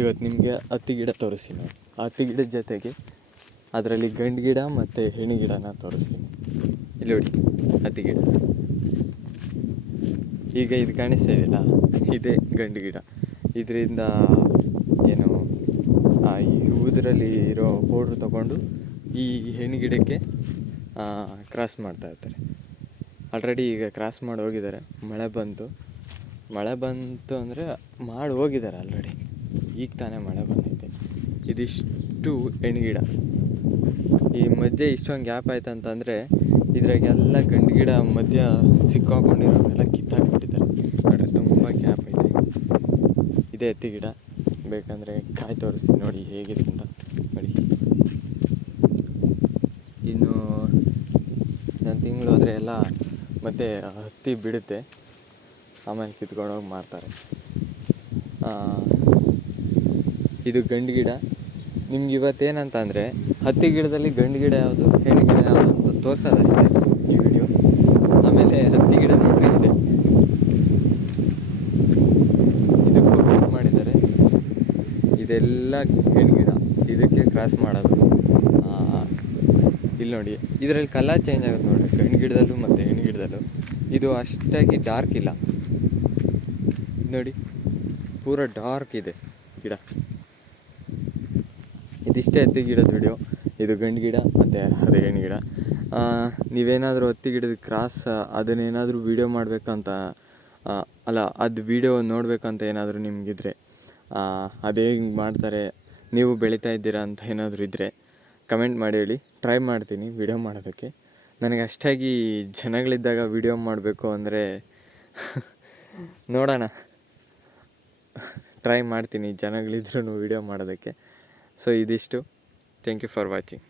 ಇವತ್ತು ನಿಮಗೆ ಹತ್ತಿ ಗಿಡ ತೋರಿಸ್ತೀನಿ. ಹತ್ತಿ ಗಿಡದ ಜೊತೆಗೆ ಅದರಲ್ಲಿ ಗಂಡು ಗಿಡ ಮತ್ತು ಹೆಣ್ಣು ಗಿಡನ ತೋರಿಸ್ತೀನಿ. ಇಲ್ಲಿ ನೋಡಿ ಹತ್ತಿ ಗಿಡ. ಈಗ ಇದು ಕಾಣಿಸ್ತಾ ಇದೆಯಲ್ಲ, ಇದೇ ಗಂಡು ಗಿಡ. ಇದರಿಂದ ಏನು ಈ ಊದರಲ್ಲಿ ಇರೋ ಪೌಡ್ರ್ ತಗೊಂಡು ಈ ಹೆಣ್ಣು ಗಿಡಕ್ಕೆ ಕ್ರಾಸ್ ಮಾಡ್ತಾ ಇರ್ತಾರೆ. ಆಲ್ರೆಡಿ ಈಗ ಕ್ರಾಸ್ ಮಾಡಿ ಹೋಗಿದ್ದಾರೆ. ಮಳೆ ಬಂತು. ಮಳೆ ಬಂತು ಅಂದರೆ ಮಾಡಿ ಹೋಗಿದ್ದಾರೆ ಆಲ್ರೆಡಿ ಈಗ ತಾನೇ ಮಳೆ ಬಂದೈತೆ ಇದಿಷ್ಟು ಹೆಣ್ಗಿಡ. ಗಿಡ ಈ ಮಧ್ಯೆ ಇಷ್ಟೊಂದು ಗ್ಯಾಪ್ ಆಯ್ತು ಅಂತಂದರೆ ಇದ್ರಾಗೆಲ್ಲ ಗಂಡು ಗಿಡ ಮಧ್ಯ ಸಿಕ್ಕಾಕೊಂಡಿರೋನೆಲ್ಲ ಕಿತ್ತಾಕ್ಬಿಟ್ಟಿದ್ದಾರೆ. ನೋಡ್ರಿ, ತುಂಬ ಗ್ಯಾಪ್ ಐತೆ. ಇದೇ ಎತ್ತಿ ಗಿಡ ಬೇಕಂದರೆ ಕಾಯಿ ತೋರಿಸ್ತೀನಿ ನೋಡಿ ಹೇಗಿದೆ ಅಂತ. ನೋಡಿ. ಇನ್ನು ನಾನು ತಿಂಗಳು ಹೋದರೆ ಎಲ್ಲ ಮತ್ತೆ ಹತ್ತಿ ಬಿಡುತ್ತೆ. ಆಮೇಲೆ ಕಿತ್ಕೊಂಡೋಗಿ ಮಾರ್ತಾರೆ. ಇದು ಗಂಡು ಗಿಡ. ನಿಮ್ಗೆ ಇವತ್ತೇನಂತ ಅಂದರೆ ಹತ್ತಿ ಗಿಡದಲ್ಲಿ ಗಂಡು ಗಿಡ ಯಾವುದು, ಹೆಣ್ಣು ಗಿಡ ಯಾವುದು ಅಂತ ತೋರಿಸೋದಷ್ಟೇ ಈ ವಿಡಿಯೋ ಆಮೇಲೆ ಹತ್ತಿ ಗಿಡ ಇದೆ ಇದಕ್ಕೂ ಕಟ್ ಮಾಡಿದ್ದಾರೆ. ಇದೆಲ್ಲ ಹೆಣ್ಣು ಗಿಡ. ಇದಕ್ಕೆ ಕ್ರಾಸ್ ಮಾಡೋದು. ಇಲ್ಲಿ ನೋಡಿ. ಇದರಲ್ಲಿ ಕಲರ್ ಚೇಂಜ್ ಆಗುತ್ತೆ ನೋಡಿ ಗಂಡು ಗಿಡದಲ್ಲೂ ಮತ್ತು ಹೆಣ್ಣು ಗಿಡದಲ್ಲೂ. ಇದು ಅಷ್ಟಾಗಿ ಡಾರ್ಕ್ ಇಲ್ಲ. ಇದ್ ನೋಡಿ, ಪೂರ ಡಾರ್ಕ್ ಇದೆ ಗಿಡ. ಇದಿಷ್ಟೇ ಹತ್ತಿ ಗಿಡದ ವಿಡಿಯೋ ಇದು ಗಂಡು ಗಿಡ ಮತ್ತು ಅದು ಹೆಣ್ಣು ಗಿಡ. ನೀವೇನಾದರೂ ಹತ್ತಿ ಗಿಡದ ಕ್ರಾಸ್ ಅದನ್ನೇನಾದರೂ ವೀಡಿಯೋ ಮಾಡಬೇಕಂತ ಅಲ್ಲ, ಅದು ವೀಡಿಯೋ ನೋಡಬೇಕಂತ ಏನಾದರೂ ನಿಮಗಿದ್ರೆ ಅದೇ ಹಿಂಗೆ ಮಾಡ್ತಾರೆ, ನೀವು ಬೆಳೀತಾ ಇದ್ದೀರಾ ಅಂತ ಏನಾದರೂ ಇದ್ದರೆ ಕಮೆಂಟ್ ಮಾಡಿ ಹೇಳಿ. ಟ್ರೈ ಮಾಡ್ತೀನಿ ವಿಡಿಯೋ ಮಾಡೋದಕ್ಕೆ. ನನಗೆ ಅಷ್ಟಾಗಿ ಜನಗಳಿದ್ದಾಗ ವೀಡಿಯೋ ಮಾಡಬೇಕು ಅಂದರೆ ನೋಡೋಣ. ಟ್ರೈ ಮಾಡ್ತೀನಿ ಜನಗಳಿದ್ರೂ ವಿಡಿಯೋ ಮಾಡೋದಕ್ಕೆ. ಸೊ ಇದಿಷ್ಟು ಥ್ಯಾಂಕ್ ಯು ಫಾರ್ ವಾಚಿಂಗ್